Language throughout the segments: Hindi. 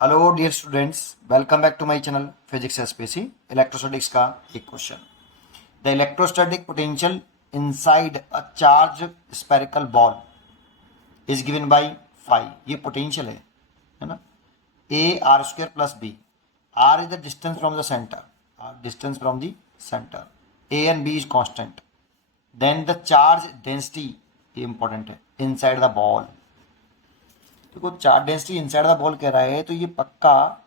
Hello dear students, welcome back to my channel physics SPC. Electrostatics का एक question. The electrostatic potential inside a charge spherical ball is given by phi. ये पोटेंशियल है ना। A R square plus B. R is the distance from the centre, distance from the centre. A and B is constant. Then the charge density, ये इंपॉर्टेंट है, इनसाइड द बॉल। देखो charge density inside the ball कह रहा है तो ये पक्का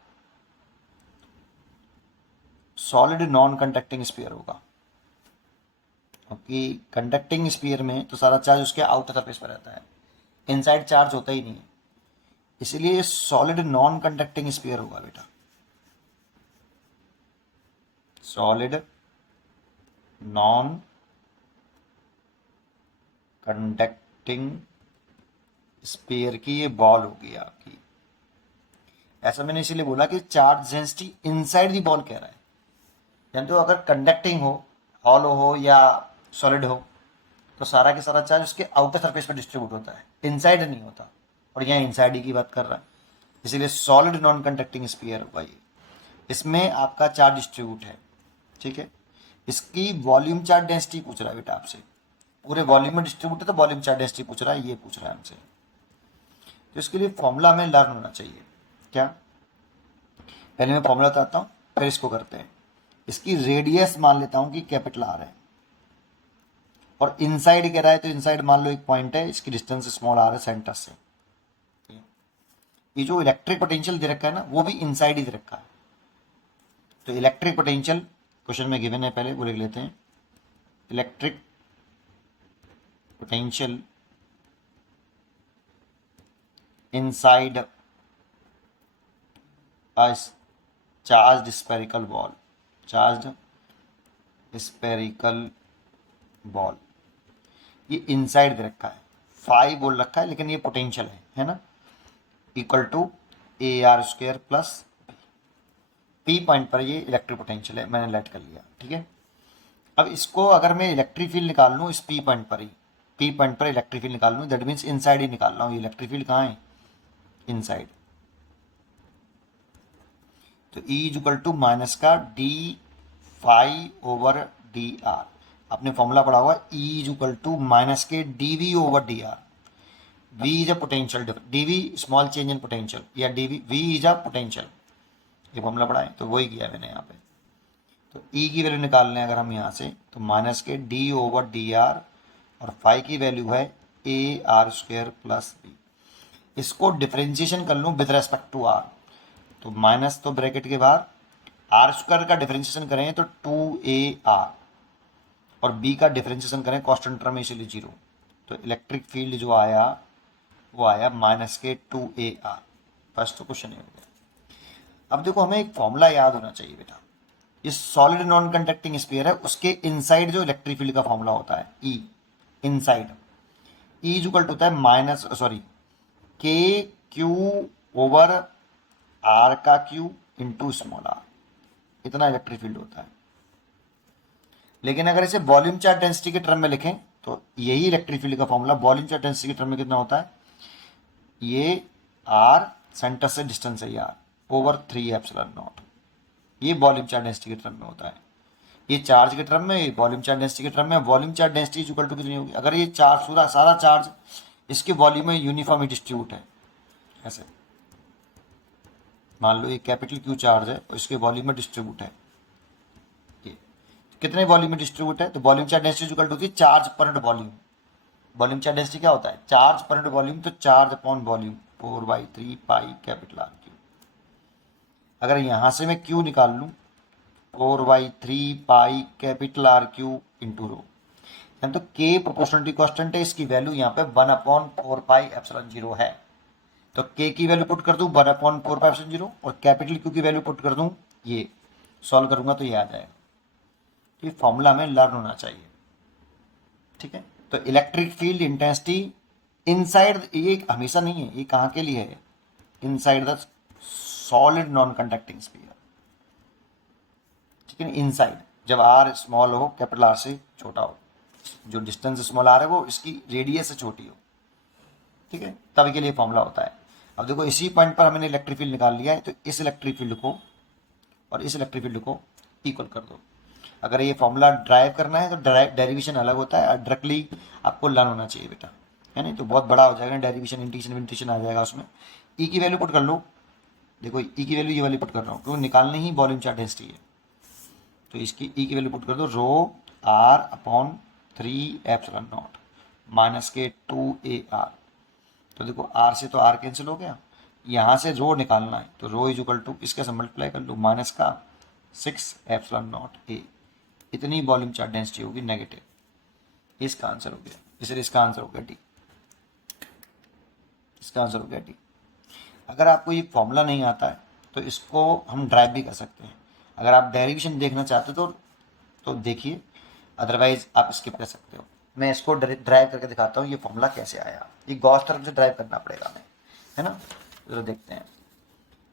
सॉलिड नॉन कंडक्टिंग स्फीयर होगा, क्योंकि कंडक्टिंग स्फीयर में तो सारा चार्ज उसके आउटर सरफेस पर रहता है, इनसाइड चार्ज होता ही नहीं है, इसलिए सॉलिड नॉन कंडक्टिंग स्फीयर होगा बेटा। सॉलिड नॉन कंडक्टिंग स्फीयर की ये बॉल होगी आपकी। ऐसा मैंने इसीलिए बोला कि charge density inside the ball कह रहा है। जानते हो, अगर कंडक्टिंग हो, हॉलो हो या सॉलिड हो, तो सारा के सारा चार्ज उसके आउटर सरफेस पर डिस्ट्रीब्यूट होता है, इनसाइड नहीं होता। और यहाँ इनसाइड ही की बात कर रहा है, इसीलिए सॉलिड नॉन कंडक्टिंग स्फीयर होगा ये। इसमें आपका चार्ज डिस्ट्रीब्यूट है, ठीक है। इसकी वॉल्यूम चार्ज डेंसिटी पूछ रहा है बेटा आपसे। पूरे वॉल्यूम में डिस्ट्रीब्यूट है तो वॉल्यूम चार्ज डेंसिटी पूछ रहा है, ये पूछ रहा है हमसे। तो इसके लिए फॉर्मूला हमें लर्न होना चाहिए। क्या? पहले मैं फॉर्मूला बताता हूँ, फिर इसको करते हैं। इसकी रेडियस मान लेता हूँ कि कैपिटल आर है, और इनसाइड कह रहा है तो इनसाइड मान लो एक पॉइंट है, इसकी डिस्टेंस स्मॉल आर है सेंटर से। ये जो इलेक्ट्रिक पोटेंशियल दे रखा है ना, वो भी इनसाइड ही दे रखा है। तो इलेक्ट्रिक पोटेंशियल क्वेश्चन में गिवन है, पहले वो लिख लेते हैं। Electric potential inside a charge spherical ball, charge spherical ball, ये इनसाइड दे रखा है, फाई बोल रखा है, लेकिन ये पोटेंशियल है ना। Equal to A R square plus P point पर ये इलेक्ट्रिक पोटेंशियल है, मैंने लेट कर लिया, ठीक है। अब इसको अगर मैं इलेक्ट्रिक फील्ड निकाल लूँ इस पी पॉइंट पर ही, पी पॉइंट पर इलेक्ट्रिक फील्ड निकाल लूँ, दैट मीन्स इनसाइड ही निकाल रहा हूँ। ये इलेक्ट्रिक फील्ड कहाँ है? इनसाइड। तो E is equal to minus का D phi over D R. आपने फॉर्मूला पढ़ा हुआ, E is equal to minus के D V over D R. V is a potential difference, dV small change in potential, या dV V is a potential। ये फॉर्मूला पढ़ा है तो वही किया है मैंने यहाँ पे। तो E की वैल्यू निकालने अगर हम यहाँ से, तो माइनस के D ओवर डी आर, और फाई की वैल्यू है A R square plus B. इसको डिफरेंशिएशन कर लूँ विद रेस्पेक्ट टू आर, तो माइनस तो ब्रैकेट के बाहर, आर स्क्वायर का डिफरेंशिएशन करें तो 2AR, और बी का डिफरेंशिएशन करें कॉन्स्टेंट टर्म इसीलिए 0। तो इलेक्ट्रिक फील्ड जो आया वो आया माइनस के 2AR। फर्स्ट क्वेश्चन हो गया। अब देखो, हमें एक फॉर्मूला याद होना चाहिए बेटा। ये सॉलिड नॉन कंडक्टिंग स्फीयर है, उसके इनसाइड जो इलेक्ट्रिक फील्ड का फॉर्मूला होता है E, inside E is equal to होता है minus k Q over R का क्यू इंटू स्मॉल आर, इतना इलेक्ट्रिक फील्ड होता है। लेकिन अगर इसे वॉल्यूम चार्ज डेंसिटी के टर्म में लिखें तो यही इलेक्ट्रिक फील्ड का फॉर्मूला वॉल्यूम चार्ज डेंसिटी के टर्म में कितना होता है? ये आर सेंटर से डिस्टेंस है यार, ओवर 3 एप्सिलॉन नॉट। ये वॉल्यूम चार्ज डेंसिटी के टर्म में होता है। ये चार्ज के टर्म में, वॉल्यूम चार्ज डेंसिटी के टर्म में। Volume charge density equal to कितनी होगी? अगर ये चार्ज पूरा सारा चार्ज इसके वॉल्यूम में यूनिफॉर्म डिस्ट्रीब्यूट है, ऐसे मान लो ये कैपिटल क्यू चार्ज है और इसके वॉल्यूम में डिस्ट्रीब्यूट है, ये कितने वॉल्यूम में डिस्ट्रीब्यूट है? तो volume charge density equal to होती है चार्ज पर unit volume. Volume charge density क्या होता है? चार्ज पर यूनिट वॉल्यूम, तो charge upon volume 4/3 pi capital R cube. अगर यहां से मैं क्यू निकाल लूं, 4/3 pi capital R cube into rho, तो के प्रोपोर्शनलिटी कांस्टेंट है, इसकी वैल्यू यहाँ पे 1/4 पाई एप्सिलॉन 0 है। तो के की वैल्यू पुट कर दूं 1/4 पाई एप्सिलॉन 0, और कैपिटल क्यू की वैल्यू पुट कर दूं, ये सॉल्व करूंगा तो ये आ जाएगा। ये फॉर्मूला हमें लर्न होना चाहिए, ठीक है। तो इलेक्ट्रिक फील्ड इंटेंसिटी इनसाइड, ये हमेशा नहीं है, ये कहाँ के लिए है? Inside the solid non conducting sphere, ठीक है। इनसाइड जब आर स्मॉल हो, कैपिटल आर से छोटा हो, जो डिस्टेंस स्मॉल आर है वो इसकी रेडियस से छोटी हो, ठीक है, तब के लिए फॉर्मूला होता है। अब देखो इसी पॉइंट पर हमने इलेक्ट्रिक फील्ड निकाल लिया है, तो इस इलेक्ट्रिक फील्ड को और इस इलेक्ट्रिक फील्ड को इक्वल कर दो। अगर ये फॉर्मूला ड्राइव करना है तो डेरिवेशन अलग होता है, डायरेक्टली आपको लर्न होना चाहिए बेटा, है नहीं तो बहुत बड़ा हो जाएगा, डेरिवेशन इंटीग्रेशन विंटीग्रेशन आ जाएगा उसमें। ई की वैल्यू पुट कर लो, देखो ई की वैल्यू ये वाली पुट कर रहा हूँ क्योंकि निकालनी ही वॉल्यूम चार्ज डेंसिटी है, तो इसकी ई की वैल्यू पुट कर दो, rho R upon 3 epsilon naught minus k 2 AR। तो देखो आर से तो आर कैंसिल हो गया, यहाँ से रो निकालना है तो रो इज इक्वल टू इसके से मल्टीप्लाई कर लो माइनस का 6 एप्सिलॉन नॉट ए, इतनी वॉल्यूम चार्ज डेंसिटी होगी नेगेटिव। इसका आंसर हो गया, इसलिए इसका आंसर हो गया डी, इसका आंसर हो गया डी। अगर आपको ये फॉर्मूला नहीं आता है तो इसको हम ड्राइव भी कर सकते हैं, अगर आप डेरिवेशन देखना चाहते हो तो देखिए, अदरवाइज आप स्किप कर सकते हो। मैं इसको ड्राइव करके दिखाता हूँ ये फॉर्मूला कैसे आया। ये गॉस तरफ से ड्राइव करना पड़ेगा हमें, है ना। तो देखते हैं,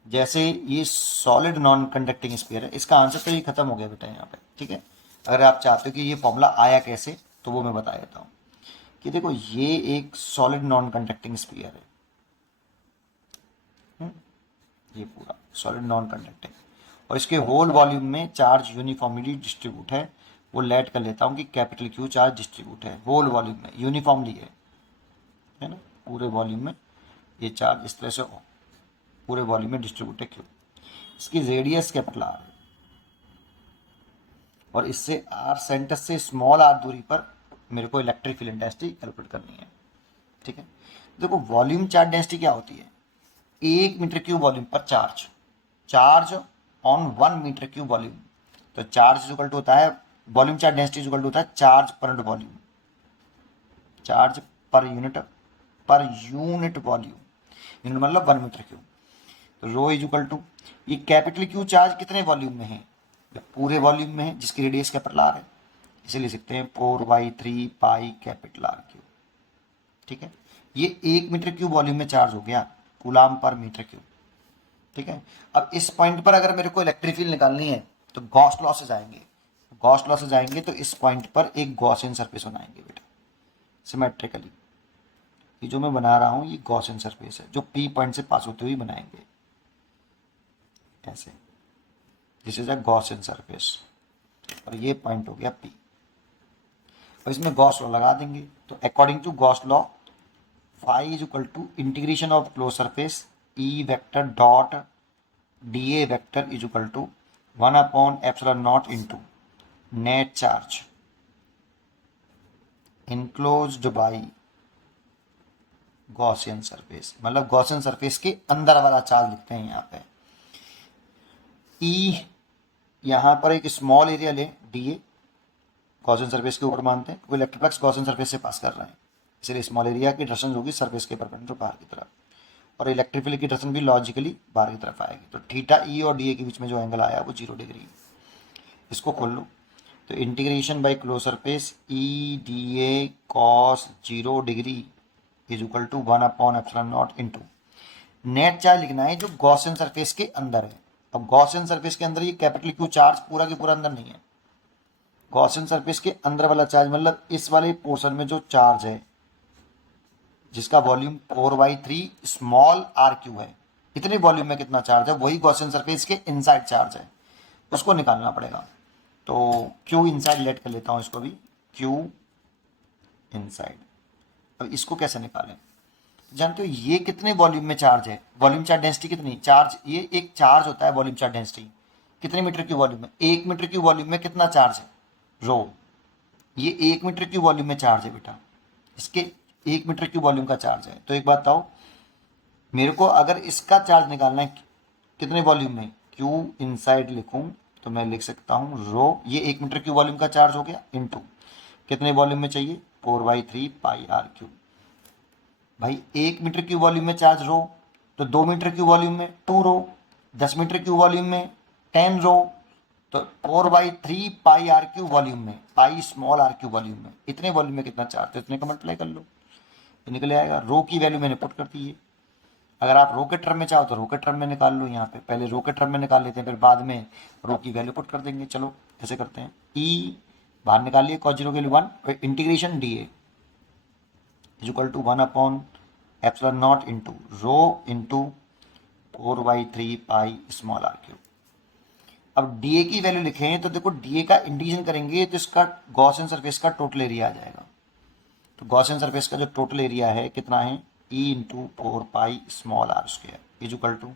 जैसे ये सॉलिड नॉन कंडक्टिंग स्फीयर है, इसका आंसर तो ये खत्म हो गया बेटा यहाँ पे, ठीक है। अगर आप चाहते हो कि ये फॉर्मूला आया कैसे तो वो मैं बता देता हूँ कि देखो ये एक सॉलिड नॉन कंडक्टिंग स्फीयर है, ये पूरा सॉलिड नॉन कंडक्टिंग, और इसके होल वॉल्यूम में चार्ज यूनिफॉर्मली डिस्ट्रीब्यूट है। वो लेट कर लेता हूँ कि कैपिटल क्यू चार्ज डिस्ट्रीब्यूट है होल वॉल्यूम में, यूनिफॉर्मली है ना, पूरे वॉल्यूम में ये चार्ज इस तरह से पूरे वॉल्यूम में डिस्ट्रीब्यूट है क्यू। इसकी रेडियस कैपिटल आर है और इससे आर सेंटर से स्मॉल आर दूरी पर मेरे को इलेक्ट्रिक फील्ड इंटेंसिटी कैलकुलेट करनी है, ठीक है। देखो वॉल्यूम चार्ज डेंसिटी क्या होती है, 1 मीटर क्यूब वॉल्यूम पर charge, charge on 1 metre cube volume, तो चार्ज इक्वल टू होता है volume charge density equal to होता है चार्ज पर यूनिट वॉल्यूम, चार्ज पर यूनिट वॉल्यूम, यूनिट मतलब 1 मीटर क्यूब। तो रो इज इक्वल टू ये कैपिटल क्यू चार्ज कितने वॉल्यूम में है, पूरे वॉल्यूम में है जिसकी रेडियस कैपिटल आर है, इसे लिख सकते हैं 4/3 पाई कैपिटल आर क्यूब, ठीक है। ये 1 मीटर क्यूब वॉल्यूम में चार्ज हो गया कूलाम पर मीटर क्यूब, ठीक है। अब इस पॉइंट पर अगर मेरे को इलेक्ट्रिक फील्ड निकालनी है तो गॉस लॉसेज आएंगे, गॉस लॉसेज आएंगे तो इस पॉइंट पर एक गॉसियन सरफेस बनाएंगे बेटा सिमेट्रिकली। ये जो मैं बना रहा हूँ ये गॉसियन सरफेस है जो पी पॉइंट से पास होते हुए बनाएंगे ऐसे, this is a Gaussian surface, और ये पॉइंट हो गया पी, और इसमें गॉस लॉ लगा देंगे। तो according to Gauss law phi is equal to integration of close surface E vector dot d A vector is equal to 1/ε0 into net charge enclosed by Gaussian surface, मतलब गॉसियन सरफेस के अंदर वाला चार्ज लिखते हैं यहाँ पे। ई यहाँ पर एक स्मॉल एरिया ले डी ए, गॉसियन सरफेस के ऊपर मानते हैं क्योंकि इलेक्ट्रिक फ्लक्स गॉसियन सरफेस से पास कर रहे हैं, इसलिए स्मॉल एरिया की डायरेक्शन होगी सरफेस के परपेंडिकुलर बाहर की तरफ, और इलेक्ट्रिक फील्ड की डायरेक्शन भी लॉजिकली बाहर की तरफ आएगी। तो थीटा ई और डी ए के बीच में जो एंगल आया वो 0 डिग्री, इसको खोल लो। तो integration by close surface E d A cos 0 degree is equal to 1/ε0 into net charge लिखना है जो गॉसियन सरफेस के अंदर है। अब गॉसियन सरफेस के अंदर ये कैपिटल क्यू चार्ज पूरा के पूरा अंदर नहीं है, गॉसियन सरफेस के अंदर वाला चार्ज मतलब इस वाले पोर्शन में जो चार्ज है जिसका वॉल्यूम 4/3 स्मॉल आर क्यू है, इतने वॉल्यूम में कितना चार्ज है वही गॉसियन सरफेस के इनसाइड चार्ज है, उसको निकालना पड़ेगा। तो क्यू इनसाइड लेट कर लेता हूँ इसको भी, क्यू इनसाइड। अब इसको कैसे निकालें, जानते हो ये कितने वॉल्यूम में चार्ज है, वॉल्यूम चार्ज डेंसिटी कितनी चार्ज, ये एक चार्ज होता है वॉल्यूम चार्ज डेंसिटी कितने मीटर क्यूब वॉल्यूम में, 1 मीटर क्यूब वॉल्यूम में कितना चार्ज है रो, ये 1 मीटर क्यूब वॉल्यूम में चार्ज है बेटा, इसके 1 मीटर क्यूब वॉल्यूम का चार्ज है। तो एक बात बताओ मेरे को, अगर इसका चार्ज निकालना है कितने वॉल्यूम में, क्यू इनसाइड लिखूं तो मैं लिख सकता हूँ रो, ये 1 मीटर क्यूब वॉल्यूम का चार्ज हो गया इंटू कितने वॉल्यूम में चाहिए 4/3 पाई आर क्यूब। भाई 1 मीटर क्यूब वॉल्यूम में चार्ज रो, तो 2 मीटर क्यूब वॉल्यूम में 2 रो, 10 मीटर क्यूब वॉल्यूम में 10 रो, तो 4/3 पाई आर क्यूब वॉल्यूम में, pi small R cube volume में, इतने वॉल्यूम में कितना चार्ज, तो इतने का मल्टीप्लाई कर लो तो निकल आएगा। रो की वैल्यू मैंने पुट कर दी है, अगर आप रो के टर्म में चाहो तो रो के टर्म में निकाल लो, यहाँ पे पहले रो के टर्म में निकाल लेते हैं फिर बाद में रो की वैल्यू पुट कर देंगे। चलो ऐसे करते हैं, ई बाहर निकालिए cos 0 के लिए 1, integration D A is equal to 1/√3 epsilon naught into rho into 4/3 pi small R cube. अब डी ए की वैल्यू लिखें तो देखो डी ए का इंटीग्रेशन करेंगे तो इसका गॉसियन सरफेस का टोटल एरिया आ जाएगा। तो गॉसियन सरफेस का जो टोटल एरिया है कितना है, E into 4 pi small r square is equal to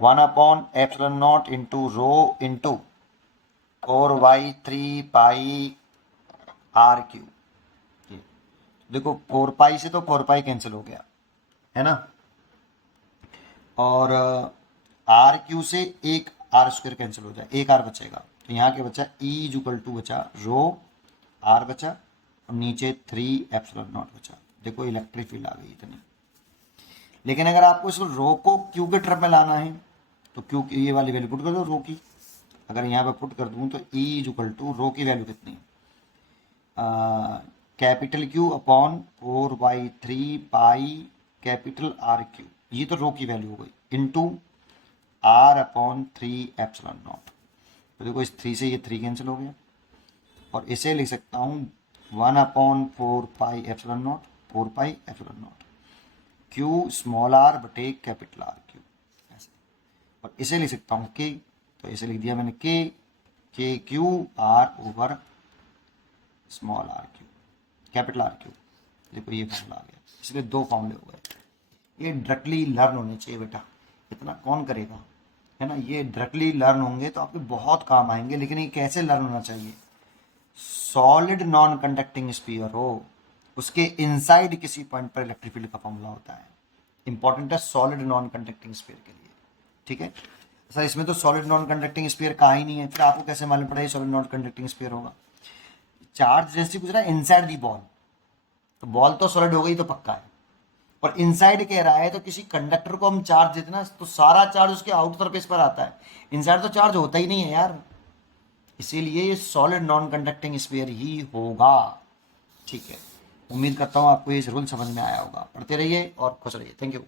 one by epsilon naught into rho into 4/3 pi R cube. देखो 4 पाई से तो 4 पाई कैंसिल हो गया है ना, और आर क्यू से एक आर स्क्वायर कैंसिल हो जाए, एक आर बचेगा। तो यहाँ के बचा ई इज इक्वल टू बचा रो आर बचा और नीचे 3 एप्सिलॉन नॉट बचा। देखो इलेक्ट्रिक फील्ड आ गई इतनी। लेकिन अगर आपको इस रो को क्यू के टर्म में लाना है तो क्यू की ये वाली वैल्यू पुट कर दो रो की। अगर यहाँ पे पुट कर दूँ तो E is equal to rho की वैल्यू कितनी है, capital Q upon 4/3 pi capital R cube, ये तो रो की वैल्यू हो गई, into R upon 3 epsilon naught. तो देखो इस 3 से ये 3 कैंसिल हो गया और इसे लिख सकता हूँ 1/4 pi epsilon naught, 4 pi epsilon naught Q small R बटे कैपिटल आर क्यू ऐसे। और इसे लिख सकता हूँ के, तो इसे लिख दिया मैंने K Q R over small R Q capital R cube. देखो ये फॉर्मूला आ गया, इसलिए 2 फॉर्मूले हो गए। ये डायरेक्टली लर्न होने चाहिए बेटा, इतना कौन करेगा है ना। ये डायरेक्टली लर्न होंगे तो आपके बहुत काम आएंगे। लेकिन ये कैसे लर्न होना चाहिए, सॉलिड नॉन कंडक्टिंग स्फीयर हो, उसके इनसाइड किसी पॉइंट पर इलेक्ट्रिक फील्ड का फॉर्मूला होता है। इंपॉर्टेंट है सॉलिड नॉन कंडक्टिंग स्फीयर के लिए, ठीक है। सर इसमें तो सॉलिड नॉन कंडक्टिंग स्फीयर कहा ही नहीं है, फिर आपको कैसे मालूम पड़ा ये सॉलिड नॉन कंडक्टिंग स्फीयर होगा। चार्ज जैसे पूछ रहा है इनसाइड दी बॉल, तो बॉल तो सॉलिड हो गई तो पक्का है, और इनसाइड कह रहा है तो किसी कंडक्टर को हम चार्ज देते ना तो सारा चार्ज उसके आउट सरफेस पर आता है, इनसाइड तो चार्ज होता ही नहीं है यार। इसीलिए ये सॉलिड नॉन कंडक्टिंग स्फीयर ही होगा, ठीक है। उम्मीद करता हूँ आपको ये रूल समझ में आया होगा। पढ़ते रहिए और खुश रहिए। Thank you.